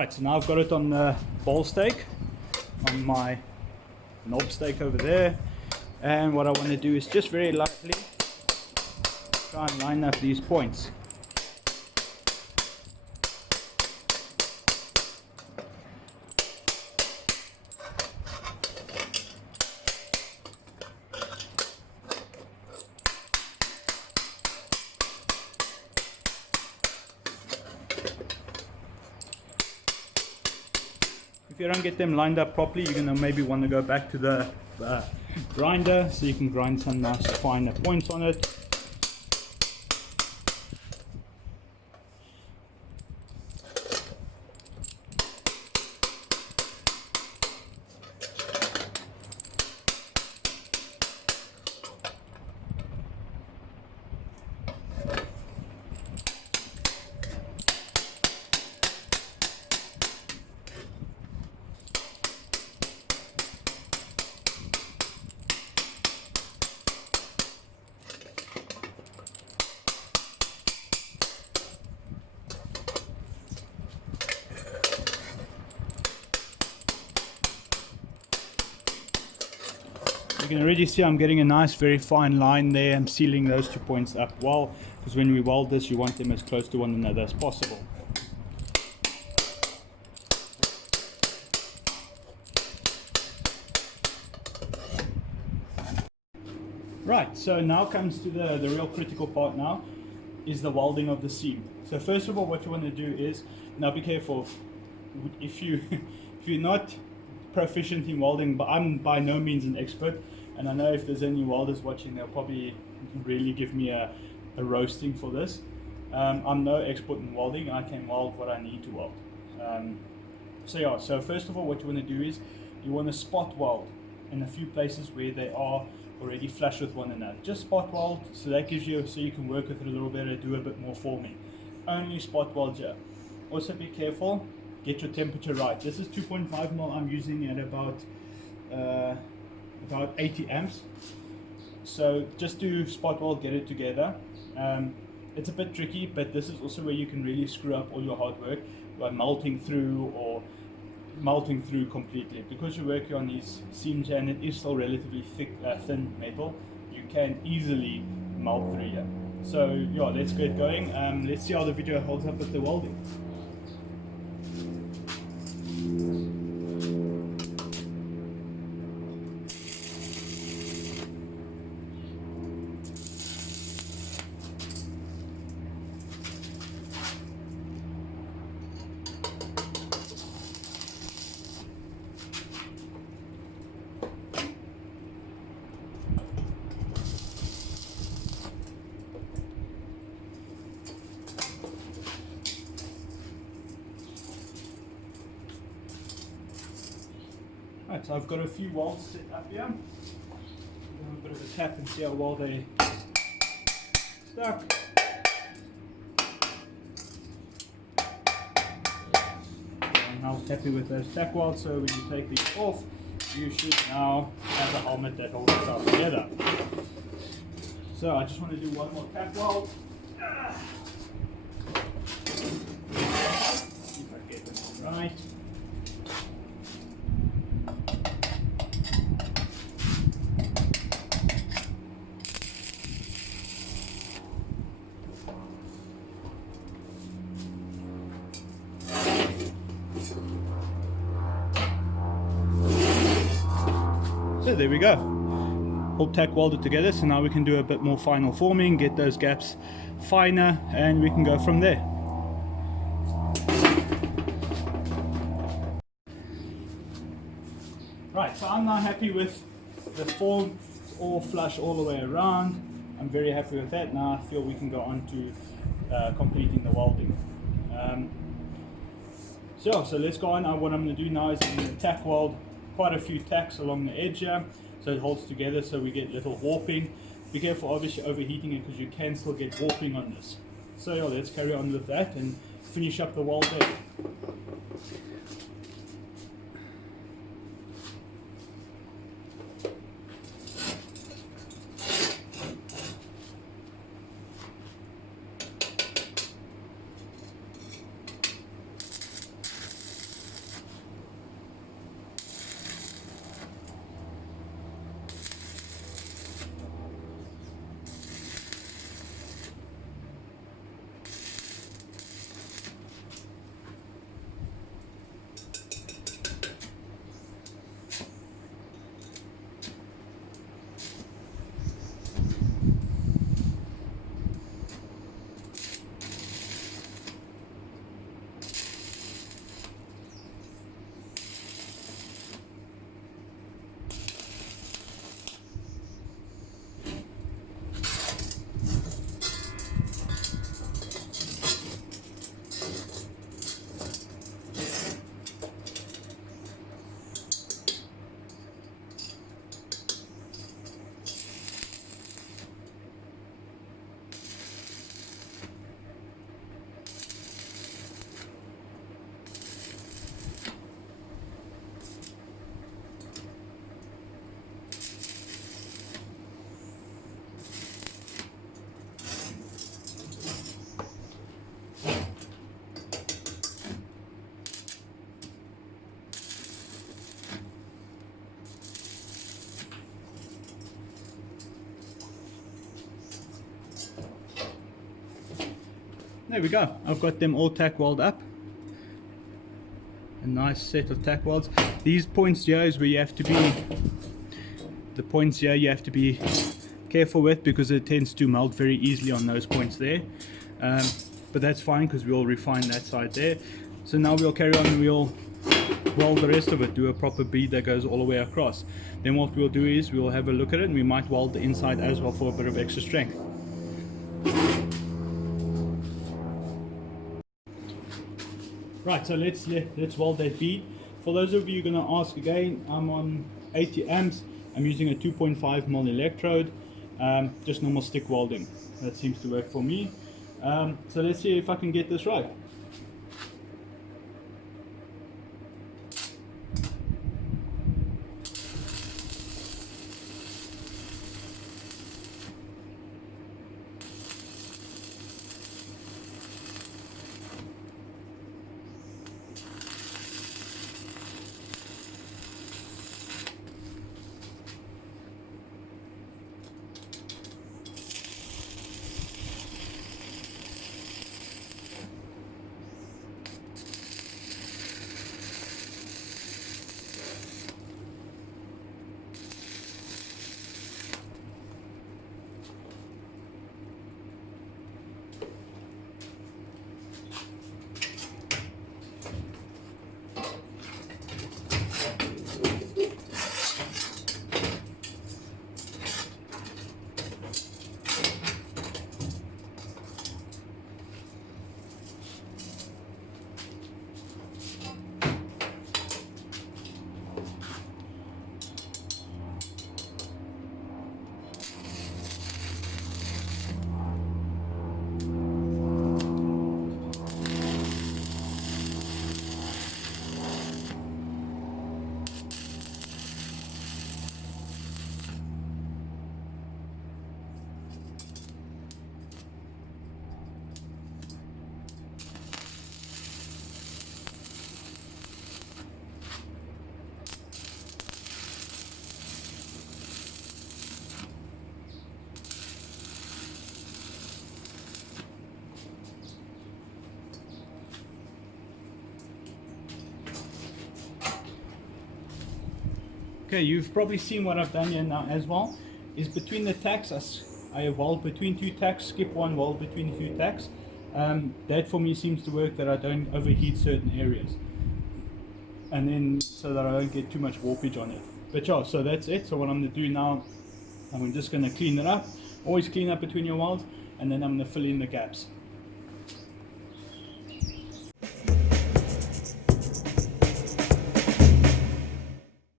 Right, so now I've got it on the ball stake, on my knob stake over there, and what I want to do is just very lightly try and line up these points. If you don't get them lined up properly, you're going to maybe want to go back to the grinder so you can grind some nice finer points on it. You can already see I'm getting a nice very fine line there. I'm sealing those 2 points up well, because when we weld this you want them as close to one another as possible. Right, so now comes to the real critical part now, is the welding of the seam. So first of all, what you want to do is, now be careful, if you're not proficient in welding, but I'm by no means an expert, and I know if there's any welders watching, they'll probably really give me a roasting for this. I'm no expert in welding. I can weld what I need to weld. So first of all, what you want to do is you want to spot weld in a few places where they are already flush with one another. Just spot weld, so that gives you, so you can work with it a little better, do a bit more forming. Only spot weld here. Also be careful, get your temperature right. This is 2.5 mil. I'm using at about 80 amps. So just do spot weld, get it together. It's a bit tricky, but this is also where you can really screw up all your hard work by melting through or melting through completely. Because you're working on these seams and it is still relatively thick, thin metal, you can easily melt through here. So yeah, let's get going. Let's see how the video holds up with the welding. Right, so I've got a few welds set up here. Give them a bit of a tap and see how well they stuck. I'm now happy with those tack welds, so when you take these off, you should now have a helmet that holds itself together. So I just want to do one more tack weld. See if I get this right. So there we go, all tack welded together. So now we can do a bit more final forming, get those gaps finer, and we can go from there. Right, so I'm now happy with the form, all flush all the way around. I'm very happy with that. Now I feel we can go on to completing the welding. So let's go on. What I'm going to do now is I'm going to tack weld quite a few tacks along the edge here, so it holds together, so we get little warping. Be careful obviously overheating it, because you can still get warping on this. So yeah, let's carry on with that and finish up the weld there. There we go. I've got them all tack weld up. A nice set of tack welds. These points here is where you have to be, the points here you have to be careful with, because it tends to melt very easily on those points there. But that's fine, because we'll refine that side there. So now we'll carry on and we'll weld the rest of it, do a proper bead that goes all the way across. Then what we'll do is we'll have a look at it, and we might weld the inside as well for a bit of extra strength. Right, so let's weld that bead. For those of you going to ask again, I'm on 80 amps. I'm using a 2.5mm electrode, just normal stick welding. That seems to work for me. So let's see if I can get this right. Okay, you've probably seen what I've done here now as well, is between the tacks, I weld between two tacks, skip one, weld between a few tacks. That for me seems to work, that I don't overheat certain areas. And then, so that I don't get too much warpage on it. But yeah, so that's it. So what I'm going to do now, I'm just going to clean it up. Always clean up between your welds, and then I'm going to fill in the gaps.